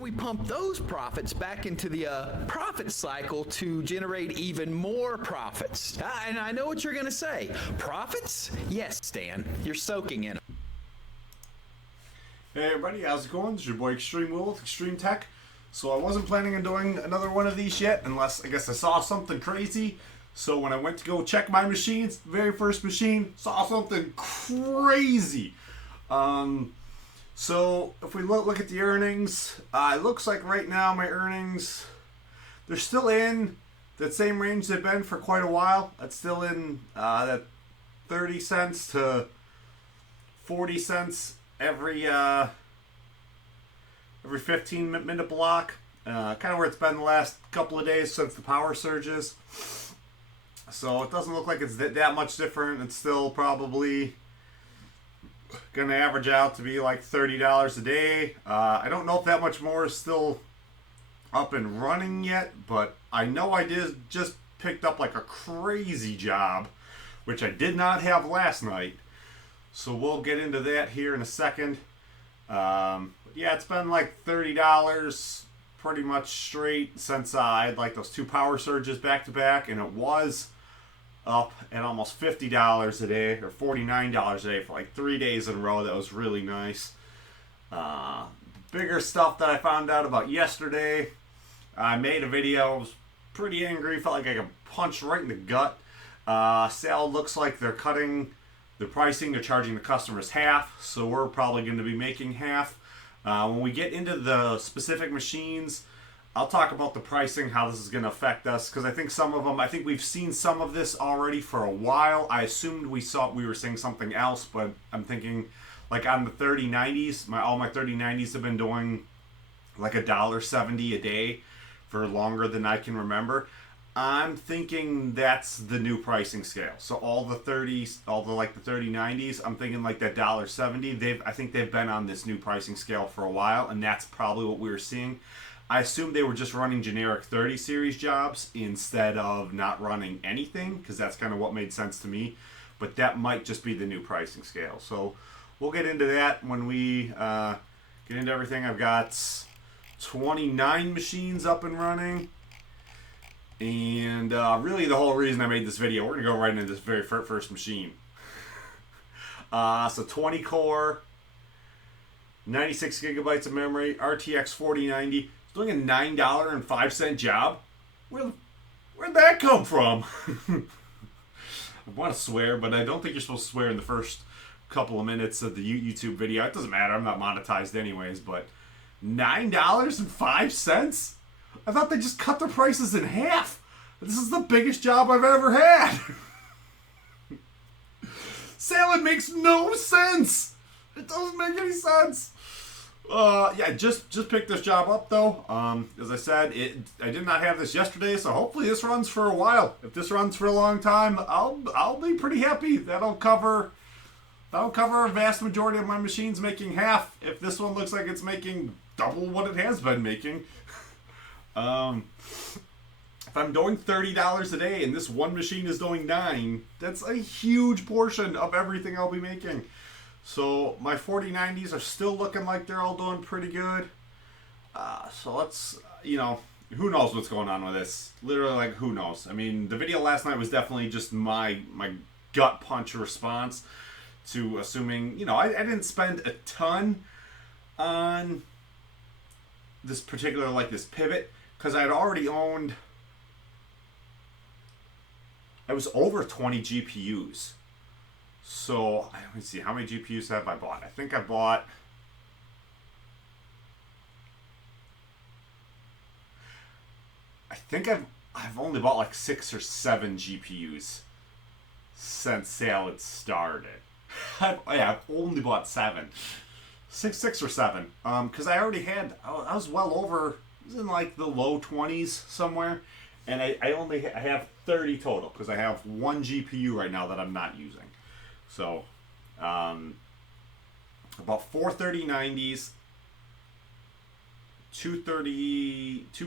We pump those profits back into the profit cycle to generate even more profits. And I know what you're going to say. Profits? Yes, Stan. You're soaking in them. Hey everybody, how's it going? It's your boy ExtrmWill with Extreme Tech. So I wasn't planning on doing another one of these yet, unless I guess I saw something crazy. So when I went to go check my machines, very first machine, saw something crazy. So if we look at the earnings, it looks like right now my earnings, they're still in that same range they've been for quite a while. It's still in that 30 cents to 40 cents every 15-minute block. Kind of where it's been the last couple of days since the power surges. So it doesn't look like it's that much different. It's still probably going to average out to be like $30 a day. I don't know if that much more is still up and running yet, but I know I just picked up like a crazy job, which I did not have last night. So we'll get into that here in a second. Yeah, it's been like $30 pretty much straight since I had like those two power surges back to back, and it was up at almost $50 a day or $49 a day for like 3 days in a row. That was really nice. Bigger stuff that I found out about yesterday. I made a video. I was pretty angry. Felt like I got punched right in the gut. Sale looks like they're cutting the pricing. They're charging the customers half, so we're probably going to be making half. When we get into the specific machines, I'll talk about the pricing, how this is going to affect us, because I think some of them, I think we've seen some of this already for a while. I assumed we were seeing something else, but I'm thinking like on the 3090s, all my 3090s have been doing like $1.70 a day for longer than I can remember. I'm thinking that's the new pricing scale. So all the 3090s, I'm thinking like that $1.70. I think they've been on this new pricing scale for a while, and that's probably what we were seeing. I assumed they were just running generic 30 series jobs instead of not running anything, because that's kind of what made sense to me. But that might just be the new pricing scale. So we'll get into that when we get into everything. I've got 29 machines up and running. And really the whole reason I made this video, we're going to go right into this very first machine. So 20 core, 96 gigabytes of memory, RTX 4090. Doing a $9.05 job. Where'd that come from? I want to swear, but I don't think you're supposed to swear in the first couple of minutes of the YouTube video. It doesn't matter. I'm not monetized anyways, but $9.05? I thought they just cut their prices in half. This is the biggest job I've ever had. Salad makes no sense. It doesn't make any sense. Yeah, just picked this job up though. As I said, I did not have this yesterday, so hopefully this runs for a while. If this runs for a long time, I'll be pretty happy. That'll cover a vast majority of my machines making half. If this one looks like it's making double what it has been making. If I'm doing $30 a day and this one machine is doing $9, that's a huge portion of everything I'll be making. So my 4090s are still looking like they're all doing pretty good. So let's, who knows what's going on with this? Literally, like, who knows? I mean, the video last night was definitely just my gut punch response to assuming, I didn't spend a ton on this particular, like, this pivot, because I had already owned, I was over 20 GPUs. So, let me see, how many GPUs have I bought? I think I've only bought like 6 or 7 GPUs since sale had started. I've only bought 7. 6 or 7. Because I already had, I was well over, I was in like the low 20s somewhere. And I have 30 total, because I have 1 GPU right now that I'm not using. So, about 4 3090s, 2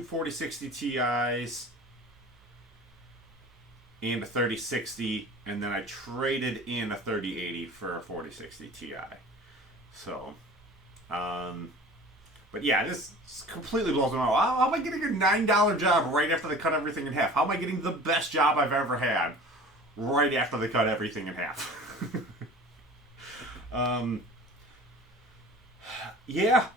4060 Ti's, and a 3060, and then I traded in a 3080 for a 4060 Ti. So, But yeah, this completely blows my mind. How am I getting a $9 job right after they cut everything in half? How am I getting the best job I've ever had right after they cut everything in half? Yeah,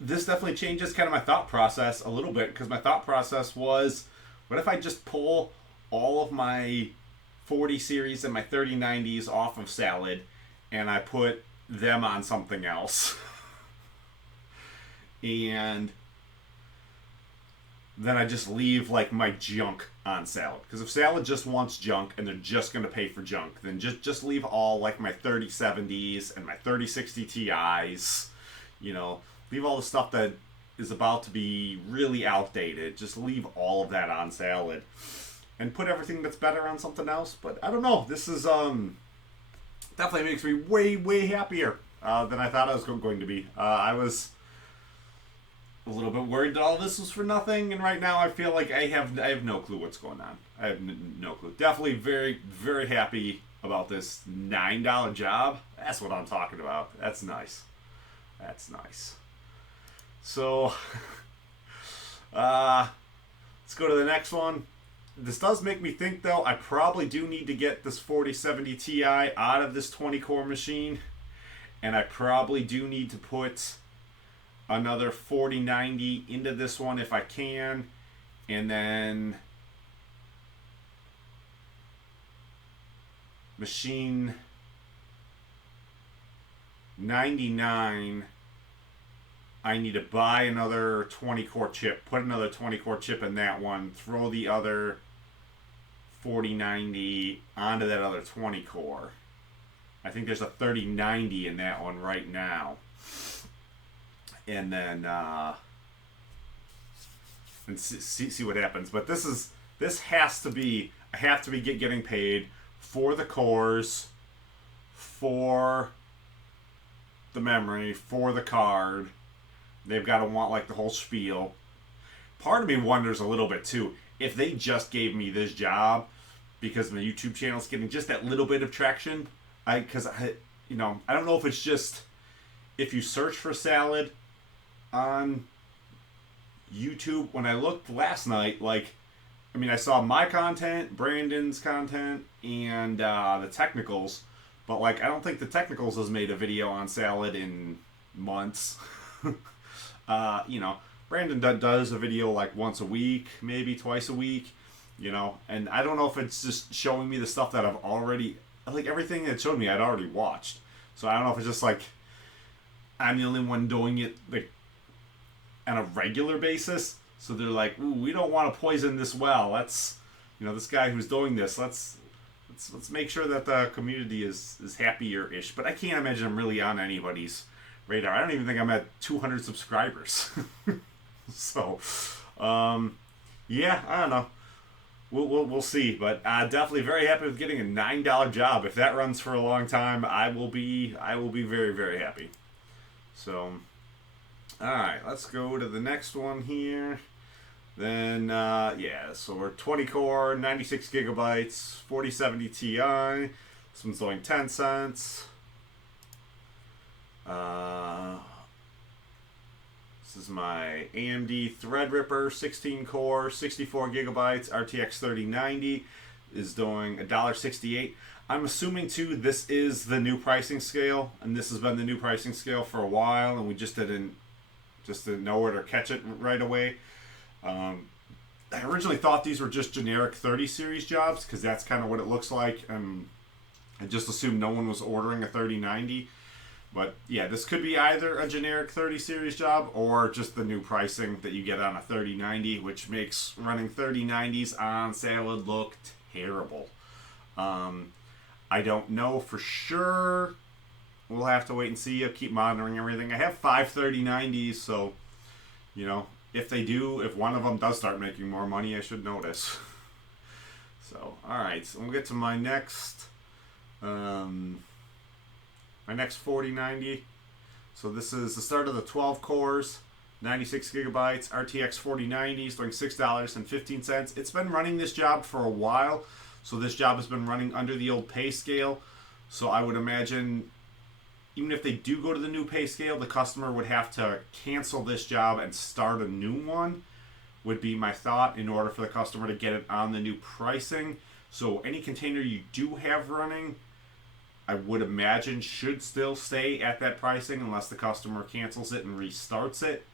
this definitely changes kind of my thought process a little bit, because my thought process was, what if I just pull all of my 40 series and my 3090s off of Salad and I put them on something else? And then I just leave like my junk on Salad. Because if Salad just wants junk and they're just going to pay for junk, then just leave all like my 3070s and my 3060 Ti's, you know, leave all the stuff that is about to be really outdated. Just leave all of that on Salad and put everything that's better on something else. But I don't know. This is definitely makes me way happier than I thought I was going to be. I was a little bit worried that all this was for nothing, and right now I feel like I have no clue what's going on. I have no clue. Definitely very happy about this $9 job. That's what I'm talking about. That's nice. That's nice. So, let's go to the next one. This does make me think, though, I probably do need to get this 4070 Ti out of this 20-core machine, and I probably do need to put another 4090 into this one if I can, and then machine 99, I need to buy another 20-core chip, put another 20-core chip in that one, throw the other 4090 onto that other 20-core. I think there's a 3090 in that one right now. And then and see what happens. But this has to be, I have to be getting paid for the cores, for the memory, for the card. They've got to want like the whole spiel. Part of me wonders a little bit too, if they just gave me this job because my YouTube channel is getting just that little bit of traction. Because I don't know if it's just, if you search for Salad on YouTube, when I looked last night, I saw my content, Brandon's content, and the technicals, but I don't think the technicals has made a video on Salad in months. Brandon does a video once a week, maybe twice a week, and I don't know if it's just showing me the stuff that I've already, everything it showed me I'd already watched. So I don't know if it's just I'm the only one doing it on a regular basis. So they're like, ooh, we don't want to poison this well. Let's, this guy who's doing this, let's make sure that the community is happier-ish. But I can't imagine I'm really on anybody's radar. I don't even think I'm at 200 subscribers. So, yeah, I don't know. We'll see. But definitely very happy with getting a $9 job. If that runs for a long time, I will be very happy. So, all right, let's go to the next one here. Then, so we're 20 core, 96 gigabytes, 4070 Ti. This one's going 10 cents. This is my AMD Threadripper 16 core, 64 gigabytes, RTX 3090 is doing $1.68. I'm assuming too this is the new pricing scale, and this has been the new pricing scale for a while, and we just didn't know it or catch it right away. I originally thought these were just generic 30 series jobs because that's kind of what it looks like. I just assumed no one was ordering a 3090. But yeah, this could be either a generic 30 series job or just the new pricing that you get on a 3090, which makes running 3090s on Salad look terrible. I don't know for sure. We'll have to wait and see. I'll keep monitoring everything. I have 5 3090s, so, if one of them does start making more money, I should notice. So, alright, so we'll get to my next... my next 4090. So this is the start of the 12 cores, 96 gigabytes, RTX 4090 is doing $6.15. It's been running this job for a while, so this job has been running under the old pay scale. So I would imagine even if they do go to the new pay scale, the customer would have to cancel this job and start a new one, would be my thought, in order for the customer to get it on the new pricing. So any container you do have running, I would imagine should still stay at that pricing unless the customer cancels it and restarts it.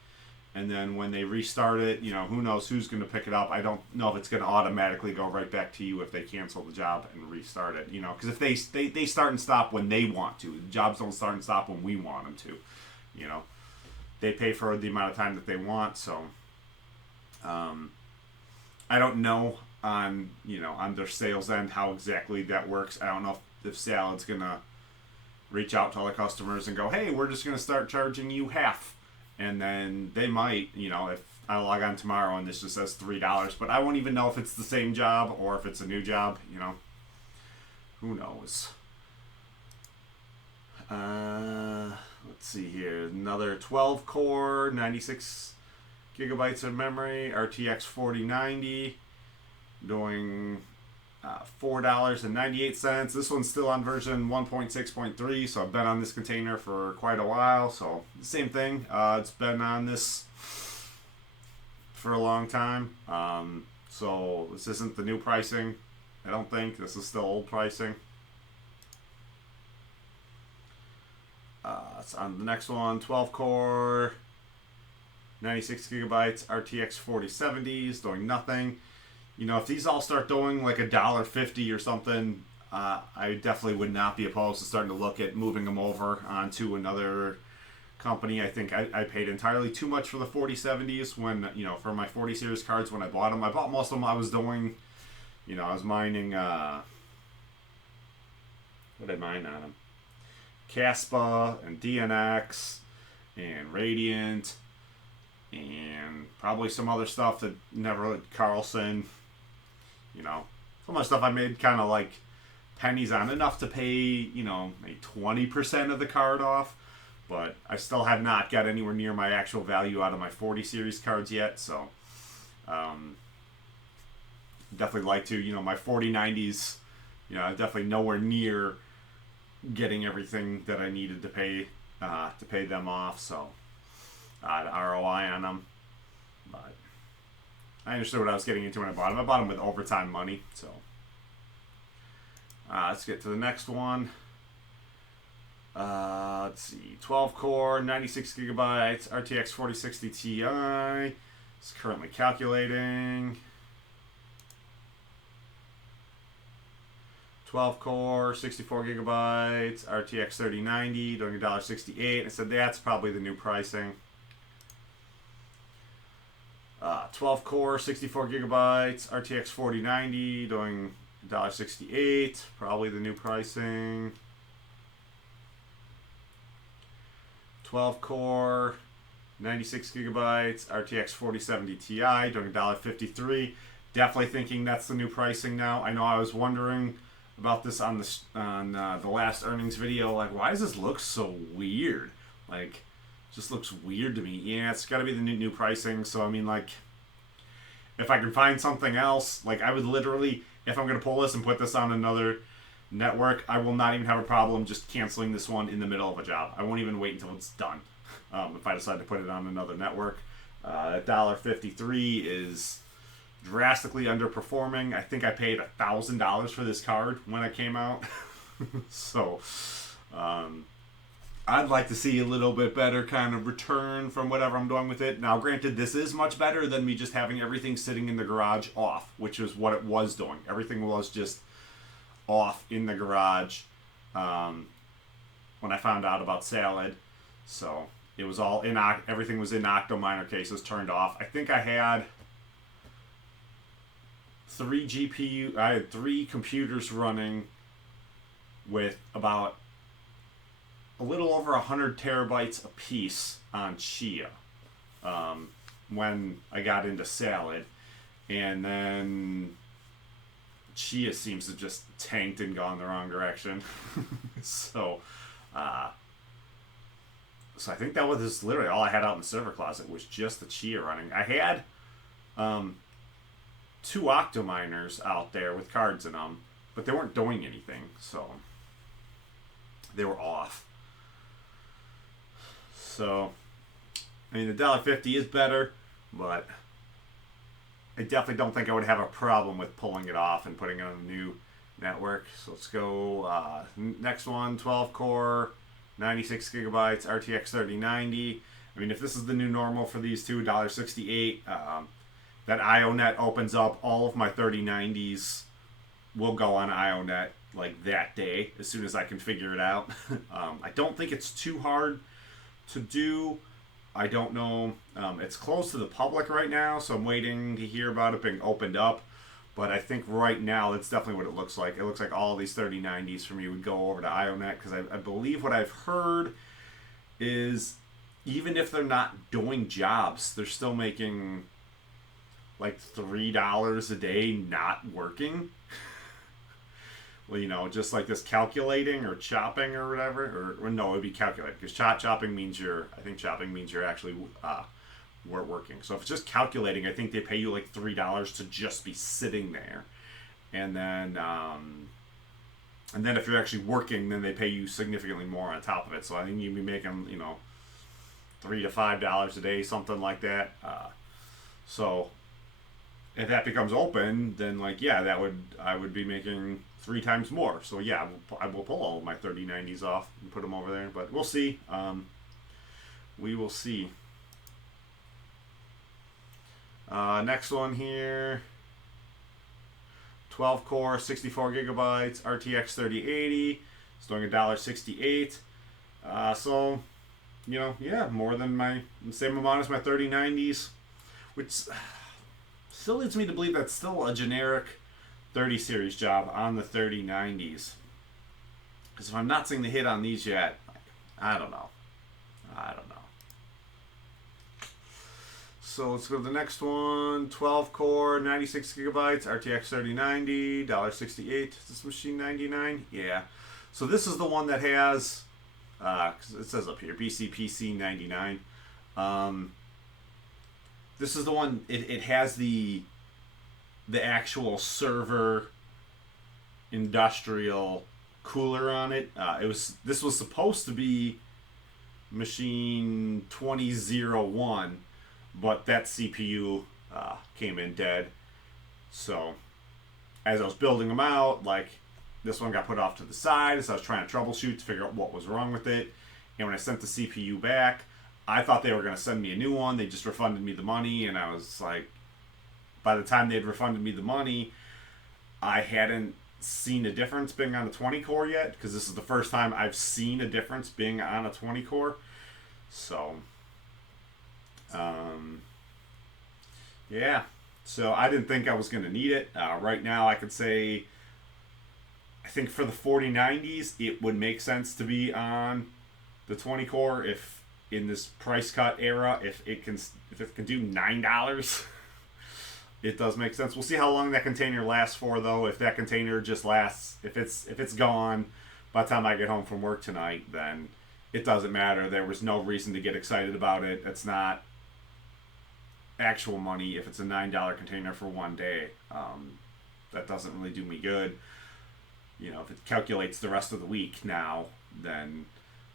And then when they restart it, you know, who knows who's going to pick it up. I don't know if it's going to automatically go right back to you if they cancel the job and restart it. You know, because if they start and stop when they want to. The jobs don't start and stop when we want them to. You know, they pay for the amount of time that they want. So I don't know on, you know, on their sales end how exactly that works. I don't know if Salad's going to reach out to all the customers and go, hey, we're just going to start charging you half. And then they might, you know, if I log on tomorrow and this just says $3, but I won't even know if it's the same job or if it's a new job, you know. Who knows? Let's see here. Another 12 core, 96 gigabytes of memory, RTX 4090, doing $4.98. This one's still on version 1.6.3, so I've been on this container for quite a while. So same thing. It's been on this for a long time. So this isn't the new pricing. I don't think this is still old pricing. It's on the next one, 12 core, 96 gigabytes, RTX 4070s, doing nothing. You know, if these all start doing like $1.50 or something, I definitely would not be opposed to starting to look at moving them over onto another company. I think I paid entirely too much for the 4070s when, you know, for my 40 series cards when I bought them. I bought most of them. I was doing, you know, I was mining, what did I mine on them? Caspa and DNX and Radiant and probably some other stuff that never, Carlson. You know, some of the stuff I made kind of like pennies on, enough to pay, you know, maybe 20% of the card off. But I still have not got anywhere near my actual value out of my 40 series cards yet. So, definitely like to, you know, my 4090s, you know, definitely nowhere near getting everything that I needed to pay them off. So, the ROI on them. But I understood what I was getting into when I bought them. I bought them with overtime money. So let's get to the next one. Let's see. 12 core, 96 gigabytes, RTX 4060 Ti. It's currently calculating. 12 core, 64 gigabytes, RTX 3090, doing $1.68. I said that's probably the new pricing. 12 core, 64 gigabytes, RTX 4090, doing $1.68. Probably the new pricing. 12 core, 96 gigabytes, RTX 4070 Ti, doing $1.53. Definitely thinking that's the new pricing now. I know I was wondering about this on the last earnings video. Like, why does this look so weird? Like, it just looks weird to me. Yeah, it's got to be the new pricing. So, I mean, like, if I can find something else, like, I would literally, if I'm going to pull this and put this on another network, I will not even have a problem just canceling this one in the middle of a job. I won't even wait until it's done. If I decide to put it on another network. $1.53 is drastically underperforming. I think I paid $1,000 for this card when it came out. So, I'd like to see a little bit better kind of return from whatever I'm doing with it. Now, granted, this is much better than me just having everything sitting in the garage off, which is what it was doing. Everything was just off in the garage when I found out about Salad. So it was all in, everything was in Octominer cases turned off. I think I had I had three computers running with about a little over 100 terabytes apiece on Chia when I got into Salad. And then Chia seems to just tanked and gone the wrong direction. So I think that was literally all I had out in the server closet was just the Chia running. I had two Octominers out there with cards in them, but they weren't doing anything, so they were off. So, I mean, the $1.50 is better, but I definitely don't think I would have a problem with pulling it off and putting it on a new network. So let's go next one, 12 core, 96 gigabytes, RTX 3090. I mean, if this is the new normal for these two, $1.68, that IONET opens up. All of my 3090s will go on IONET like that day as soon as I can figure it out. I don't think it's too hard to do. I don't know. It's closed to the public right now, so I'm waiting to hear about it being opened up. But I think right now that's definitely what it looks like. It looks like all these 3090s for me would go over to IONET, because I believe what I've heard is even if they're not doing jobs, they're still making like $3 a day not working. Well, you know, just like this calculating or chopping or whatever, or no, it would be calculating, because chopping means I think chopping means you're actually working. So if it's just calculating, I think they pay you like $3 to just be sitting there, and then if you're actually working, then they pay you significantly more on top of it. So I think you'd be making, you know, $3 to $5 a day, something like that. So if that becomes open, then like, yeah, I would be making 3 times more. So yeah, I will pull all of my 3090s off and put them over there, but we'll see. We will see. Next one here, 12 core, 64 gigabytes, RTX 3080. It's doing $1.68. So, you know, yeah, more than the same amount as my 3090s, which still leads me to believe that's still a generic 30 series job on the 3090s. Because if I'm not seeing the hit on these yet, I don't know. So let's go to the next one. 12 core, 96 gigabytes, RTX 3090, $1.68. Is this machine 99? Yeah. So this is the one that has, it says up here, BCPC 99. This is the one, it has the actual server industrial cooler on it. This was supposed to be machine 2001, but that CPU came in dead. So as I was building them out, like, this one got put off to the side as I was trying to troubleshoot to figure out what was wrong with it. And when I sent the CPU back, I thought they were going to send me a new one. They just refunded me the money, and I was like, by the time they'd refunded me the money, I hadn't seen a difference being on a 20 core yet, because this is the first time I've seen a difference being on a 20 core. So yeah, so I didn't think I was going to need it. Right now I could say, I think for the 4090s it would make sense to be on the 20 core if in this price cut era, if it can do $9, it does make sense. We'll see how long that container lasts for, though. If that container just lasts, if it's gone by the time I get home from work tonight, then it doesn't matter. There was no reason to get excited about it. It's not actual money if it's a $9 container for one day. That doesn't really do me good. You know, if it calculates the rest of the week now, then,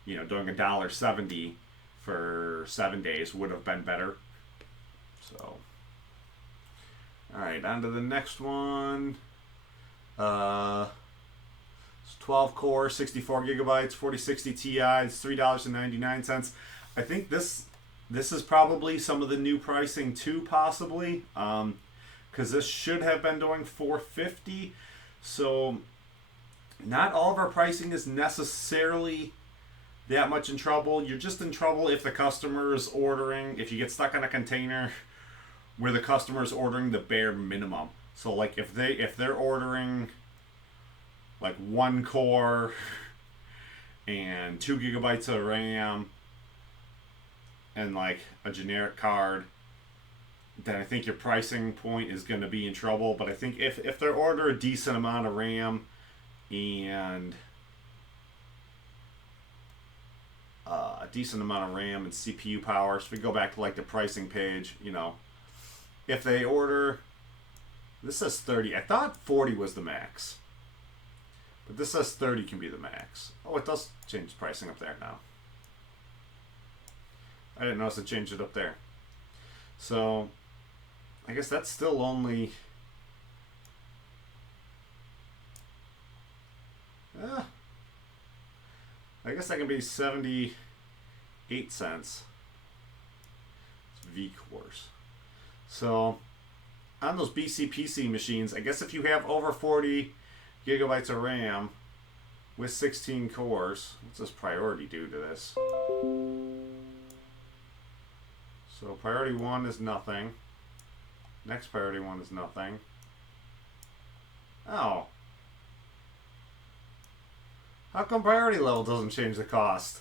you know, doing $1.70 for 7 days would have been better. So, all right, on to the next one. It's 12 core, 64 gigabytes, 4060 Ti. It's $3.99. I think this is probably some of the new pricing too, possibly, because this should have been doing $450. So not all of our pricing is necessarily that much in trouble. You're just in trouble if the customer is ordering, if you get stuck on a container where the customer is ordering the bare minimum. So like if they're ordering like 1 core and 2 gigabytes of RAM and like a generic card, then I think your pricing point is going to be in trouble. But I think if they order a decent amount of RAM and a decent amount of RAM and CPU power, so if we go back to like the pricing page, you know, if they order, this says 30. I thought 40 was the max, but this says 30 can be the max. Oh, it does change pricing up there now. I didn't notice it changed it up there. So I guess that's still only I guess that can be 78 cents. It's V cores. So on those BCPC machines, I guess if you have over 40 gigabytes of RAM with 16 cores, what's this priority do to this? So priority 1 is nothing. Next priority 1 is nothing. Oh. How come priority level doesn't change the cost?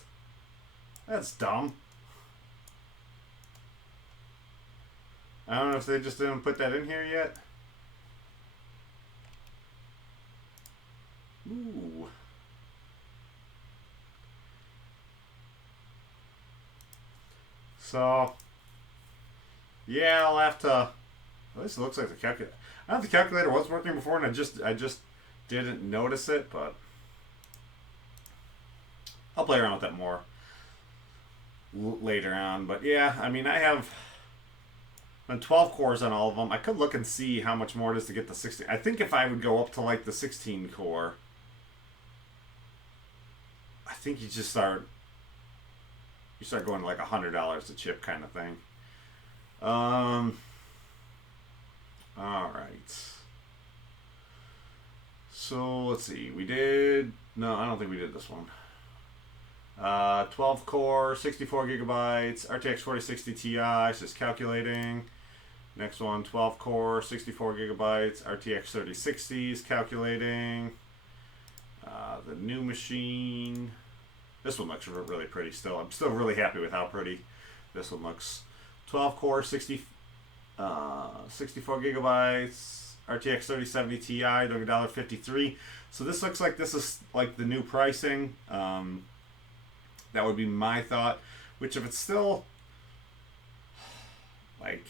That's dumb. I don't know if they just didn't put that in here yet. Ooh. So, yeah, I'll have to. At least it looks like the calculator. I know the calculator was working before, and I just didn't notice it, but I'll play around with that more later on. But yeah, I mean, I have 12 cores on all of them. I could look and see how much more it is to get the 16. I think if I would go up to like the 16 core, I think you start going to like $100 a chip kind of thing. All right. So let's see. No, I don't think we did this one. 12 core, 64 gigabytes, RTX 4060 Ti. It's just calculating. Next one, 12 core, 64 gigabytes, RTX 3060 is calculating. The new machine. This one looks really pretty still. I'm still really happy with how pretty this one looks. 12 core, 64 gigabytes, RTX 3070 Ti, doing $1.53. So this looks like this is like the new pricing. That would be my thought. Which if it's still like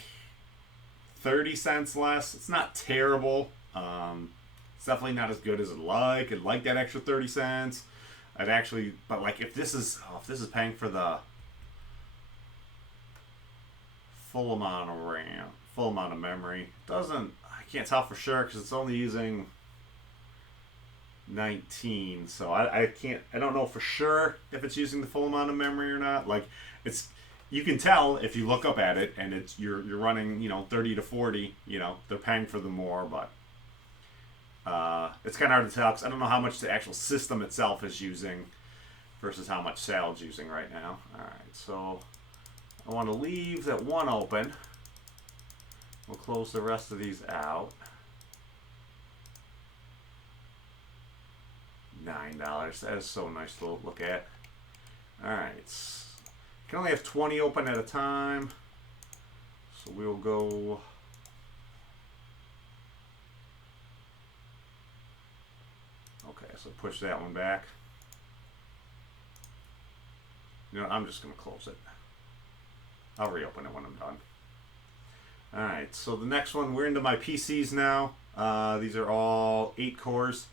30 cents less, it's not terrible. It's definitely not as good as I'd like. I'd like that extra 30 cents. I'd actually, but like if this is paying for the full amount of RAM, full amount of memory, I can't tell for sure because it's only using 19, so I don't know for sure if it's using the full amount of memory or not. Like you can tell if you look up at it and you're running 30 to 40, they're paying for the more, but it's kind of hard to tell because I don't know how much the actual system itself is using versus how much Sal's using right now. All right, so I want to leave that one open. We'll close the rest of these out. $9. That is so nice to look at. Alright. You can only have 20 open at a time. So we'll go. Okay, so push that one back. I'm just going to close it. I'll reopen it when I'm done. Alright, so the next one, we're into my PCs now. These are all 8 cores.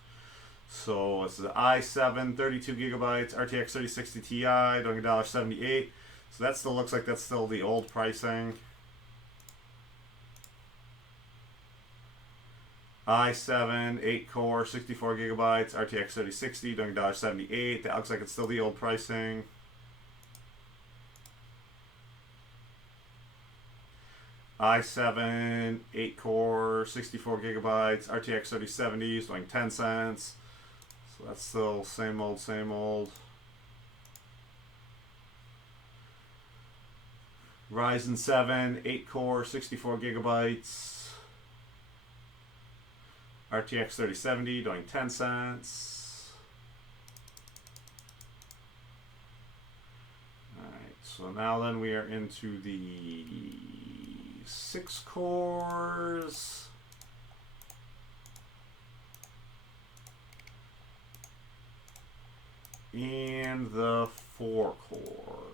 So it's the i7, 32 gigabytes, RTX 3060 Ti, doing $1.78. So that still looks like that's still the old pricing. i7, 8 core, 64 gigabytes, RTX 3060, doing $1.78. That looks like it's still the old pricing. i7, 8 core, 64 gigabytes, RTX 3070 is doing 10 cents. So that's still same old, same old. Ryzen 7, 8 core, 64 gigabytes. RTX 3070 doing 10 cents. Alright, so now then we are into the 6 cores. And the 4 cores.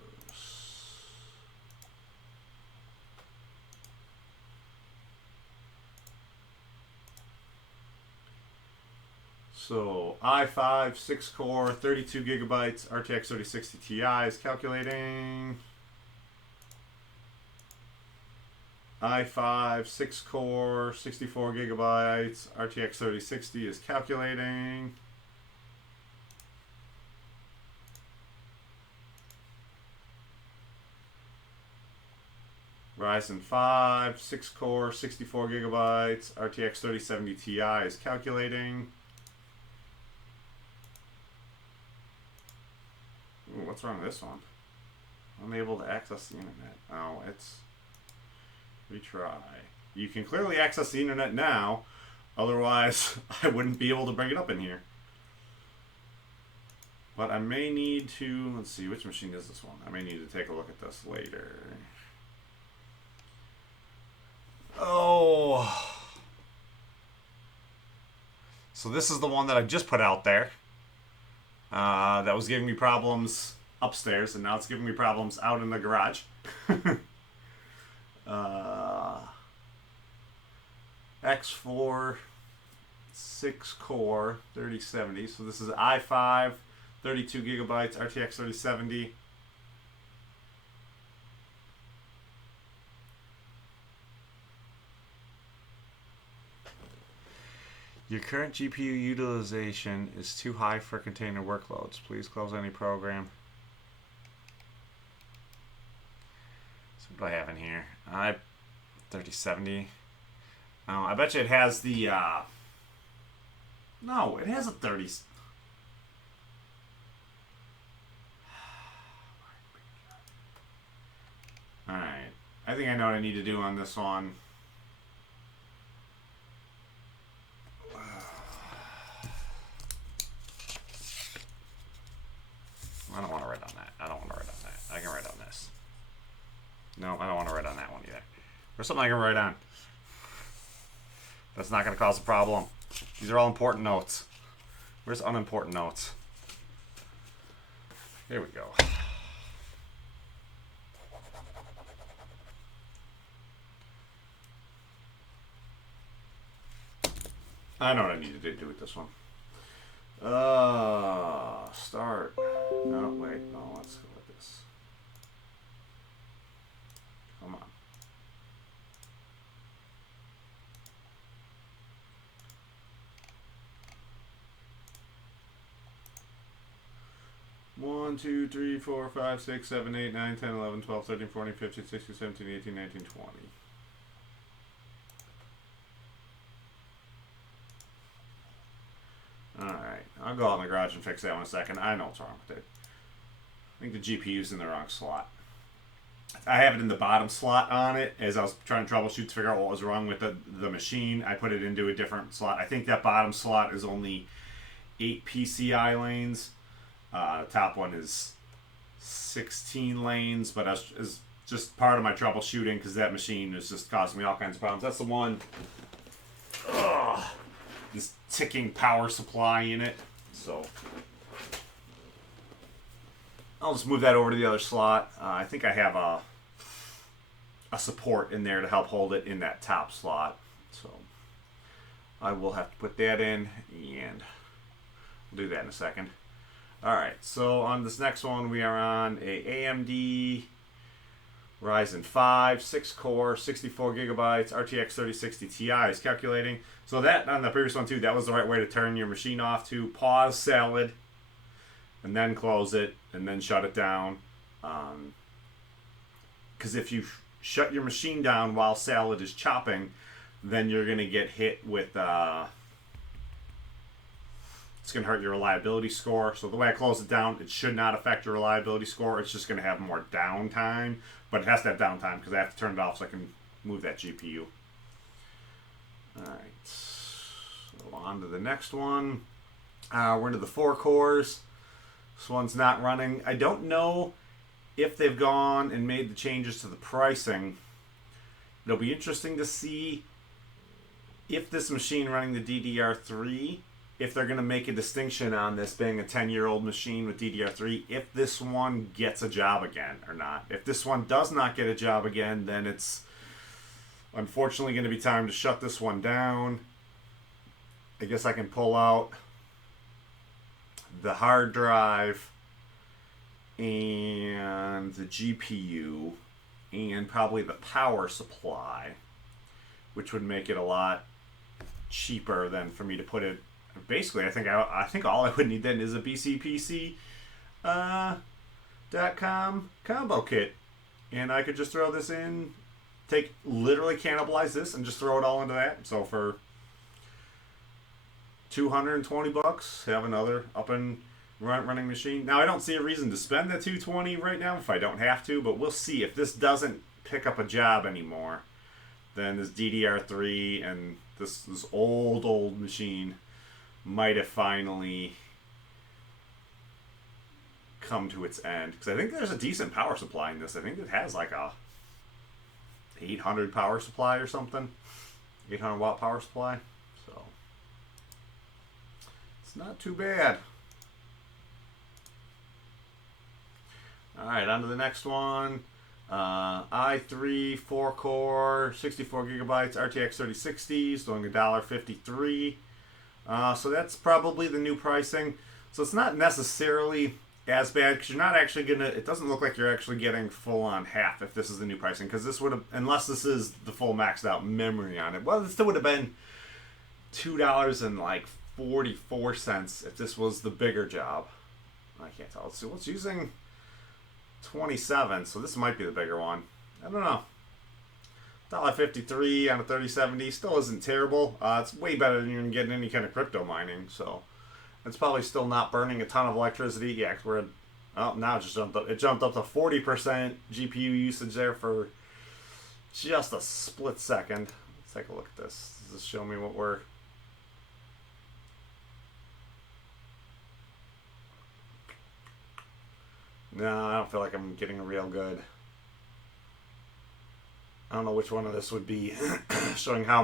So i5, 6 core, 32 gigabytes, RTX 3060 Ti is calculating. i5, 6 core, 64 gigabytes, RTX 3060 is calculating. Ryzen 5, 6 core, 64 gigabytes, RTX 3070 Ti is calculating. Ooh, what's wrong with this one? Unable to access the internet. Oh, it's... Retry. You can clearly access the internet now, otherwise I wouldn't be able to bring it up in here. But I may need to... Let's see, which machine is this one? I may need to take a look at this later. Oh. So this is the one that I just put out there. That was giving me problems upstairs, and now it's giving me problems out in the garage. X4, 6 core, 3070. So this is i5, 32 gigabytes, RTX 3070. Your current GPU utilization is too high for container workloads. Please close any program. So what do I have in here? 3070. Oh, I bet you it has the, no, it has a 30. Alright. I think I know what I need to do on this one. I don't want to write on that. I don't want to write on that. I can write on this. No, I don't want to write on that one either. There's something I can write on. That's not going to cause a problem. These are all important notes. Where's unimportant notes? Here we go. I know what I need to do with this one. Start. No, wait, no, let's go with this. Come on. One, 2, 3, 4, 5, 6, 7, 8, 9, 10, 11, 12, 13, 14, 15, 16, 17, 18, 19, 20. Alright, I'll go out in the garage and fix that one in a second. I know what's wrong with it. I think the GPU's in the wrong slot. I have it in the bottom slot on it. As I was trying to troubleshoot to figure out what was wrong with the machine, I put it into a different slot. I think that bottom slot is only 8 PCI lanes. The top one is 16 lanes, but that's is just part of my troubleshooting because that machine is just causing me all kinds of problems. That's the one. Ugh. This ticking power supply in it, so I'll just move that over to the other slot. I think I have a support in there to help hold it in that top slot, so I will have to put that in, and we'll do that in a second. Alright, so on this next one we are on a AMD Ryzen 5, 6 core, 64 gigabytes, RTX 3060 Ti is calculating. So that, on the previous one too, that was the right way to turn your machine off, to pause salad, and then close it, and then shut it down. Because if you shut your machine down while salad is chopping, then you're going to get hit with, it's going to hurt your reliability score. So the way I close it down, it should not affect your reliability score. It's just going to have more downtime. But it has to have downtime because I have to turn it off so I can move that GPU. Alright. So on to the next one. We're into the 4 cores. This one's not running. I don't know if they've gone and made the changes to the pricing. It'll be interesting to see if this machine running the DDR3, if they're going to make a distinction on this being a 10-year-old machine with DDR3, if this one gets a job again or not. If this one does not get a job again, then it's unfortunately going to be time to shut this one down. I guess I can pull out the hard drive and the GPU and probably the power supply, which would make it a lot cheaper than for me to put it. Basically, I think all I would need then is a BCPC.com combo kit, and I could just throw this in, literally cannibalize this, and just throw it all into that. So for $220, have another up and running machine. Now I don't see a reason to spend the $220 right now if I don't have to, but we'll see if this doesn't pick up a job anymore. Then this DDR3 and this old machine might have finally come to its end, because I think there's a decent power supply in this. I think it has like a 800 power supply or something, 800 watt power supply. So it's not too bad. All right, on to the next one. i3 4-core 64 gigabytes RTX 3060 is doing $1.53. So that's probably the new pricing. So it's not necessarily as bad, because you're not actually gonna. It doesn't look like you're actually getting full on half if this is the new pricing, because this would have, unless this is the full maxed out memory on it. Well, it still would have been $2.44 if this was the bigger job. I can't tell. So it's using 27, so this might be the bigger one. I don't know. $1.53 on a 3070 still isn't terrible. It's way better than you're gonna get in any kind of crypto mining. So it's probably still not burning a ton of electricity. Yeah, we're now it just jumped up. It jumped up to 40% GPU usage there for just a split second. Let's take a look at this. Does this show me what we're? No, I don't feel like I'm getting a real good. I don't know which one of this would be showing how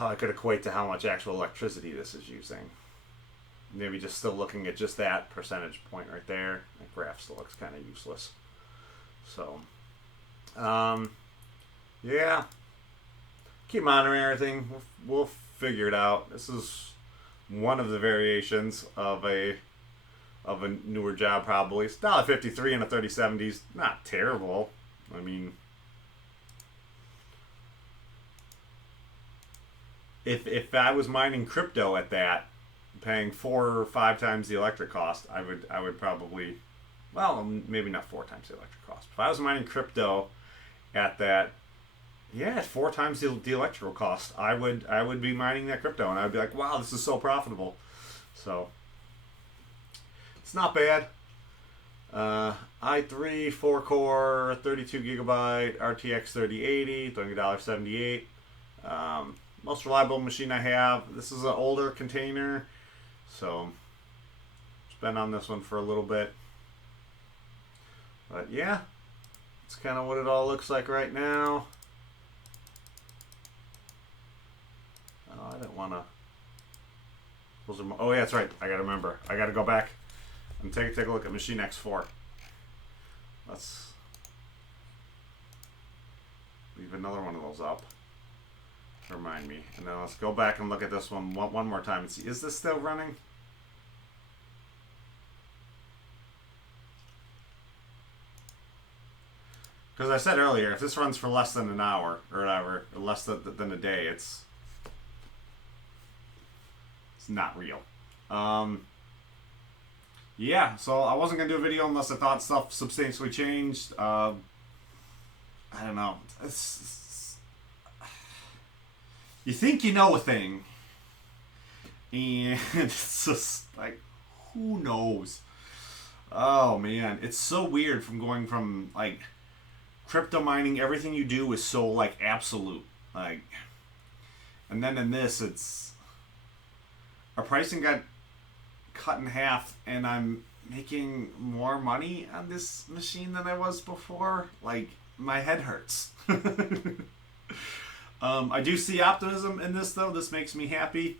I could equate to how much actual electricity this is using. Maybe just still looking at just that percentage point right there. That graph still looks kind of useless. So, yeah. Keep monitoring everything. We'll figure it out. This is one of the variations of a newer job, probably. It's $1.53 in a 3070 is not terrible. I mean, if I was mining crypto at that, paying 4 or 5 times the electric cost, I would probably, well, maybe not 4 times the electric cost. If I was mining crypto at that, yeah, at 4 times the electrical cost, I would be mining that crypto, and I'd be like, wow, this is so profitable. So it's not bad. i3 4-core 32 gigabyte RTX 3080 doing $1.78. Most reliable machine I have. This is an older container, so it's been on this one for a little bit. But yeah, it's kind of what it all looks like right now. Oh, I didn't want to. Oh yeah, that's right. I gotta remember. I gotta go back and take a look at Machine X4. Let's leave another one of those up. Remind me. And then let's go back and look at this one more time and see, is this still running? Because I said earlier, if this runs for less than an hour or whatever, or less than a day, it's not real. Yeah, so I wasn't going to do a video unless I thought stuff substantially changed. I don't know. You think you know a thing, and it's just like, who knows? Oh man, it's so weird from going from like crypto mining, everything you do is so like absolute, like, and then in this, it's our pricing got cut in half, and I'm making more money on this machine than I was before. Like, my head hurts. I do see optimism in this, though. This makes me happy.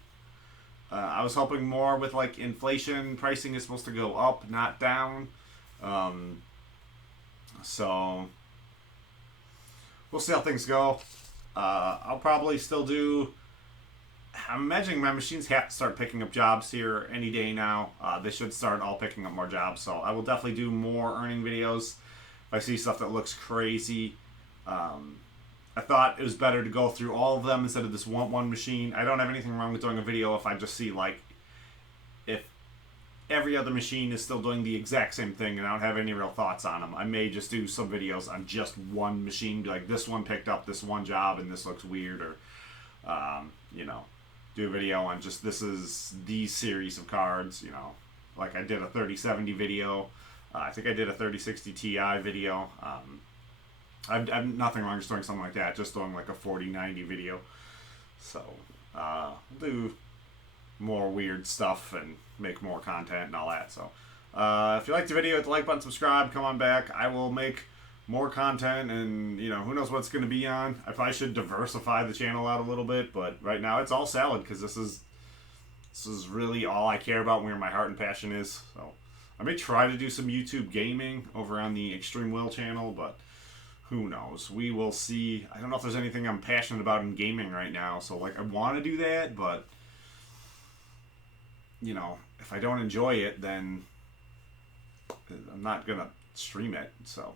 I was hoping more with, like, inflation. Pricing is supposed to go up, not down. So, we'll see how things go. I'll probably still do I'm imagining my machines have to start picking up jobs here any day now. They should start all picking up more jobs, so I will definitely do more earning videos if I see stuff that looks crazy. I thought it was better to go through all of them instead of this one machine. I don't have anything wrong with doing a video if I just see, like, if every other machine is still doing the exact same thing and I don't have any real thoughts on them. I may just do some videos on just one machine, be like, this one picked up this one job and this looks weird, or, you know, do a video on just this is the series of cards, you know, like I did a 3070 video. I think I did a 3060 Ti video. I've nothing wrong just doing something like that, just doing like a 4090 video. So, we'll do more weird stuff and make more content and all that. So, if you liked the video, hit the like button, subscribe, come on back. I will make more content, and, you know, who knows what's going to be on. I probably should diversify the channel out a little bit, but right now it's all salad, because this is really all I care about, where my heart and passion is. So, I may try to do some YouTube gaming over on the ExtrmWill channel, but who knows? We will see. I don't know if there's anything I'm passionate about in gaming right now. So, like, I want to do that, but, you know, if I don't enjoy it, then I'm not going to stream it. So,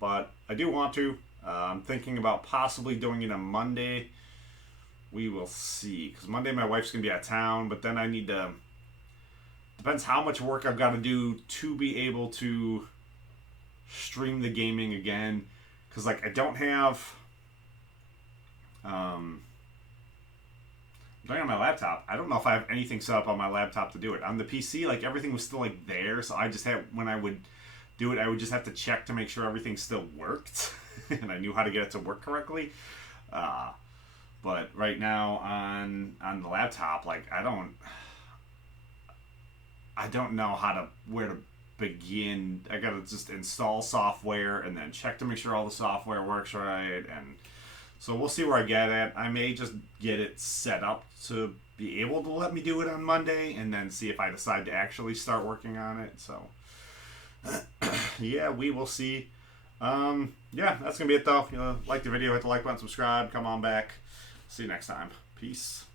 but I do want to. I'm thinking about possibly doing it on Monday. We will see. Because Monday my wife's going to be out of town, but then I need to... Depends how much work I've got to do to be able to stream the gaming again. Because, like, I don't have... I'm doing it on my laptop. I don't know if I have anything set up on my laptop to do it. On the PC, like, everything was still, like, there. So I just had... When I would do it, I would just have to check to make sure everything still worked. And I knew how to get it to work correctly. But right now, on the laptop, like, I don't know where to begin. I gotta just install software and then check to make sure all the software works right, and so we'll see where I get at. I may just get it set up to be able to let me do it on Monday, and then see if I decide to actually start working on it. So yeah, we will see. Yeah, that's gonna be it though. Like the video, hit the like button, subscribe, come on back. See you next time. Peace.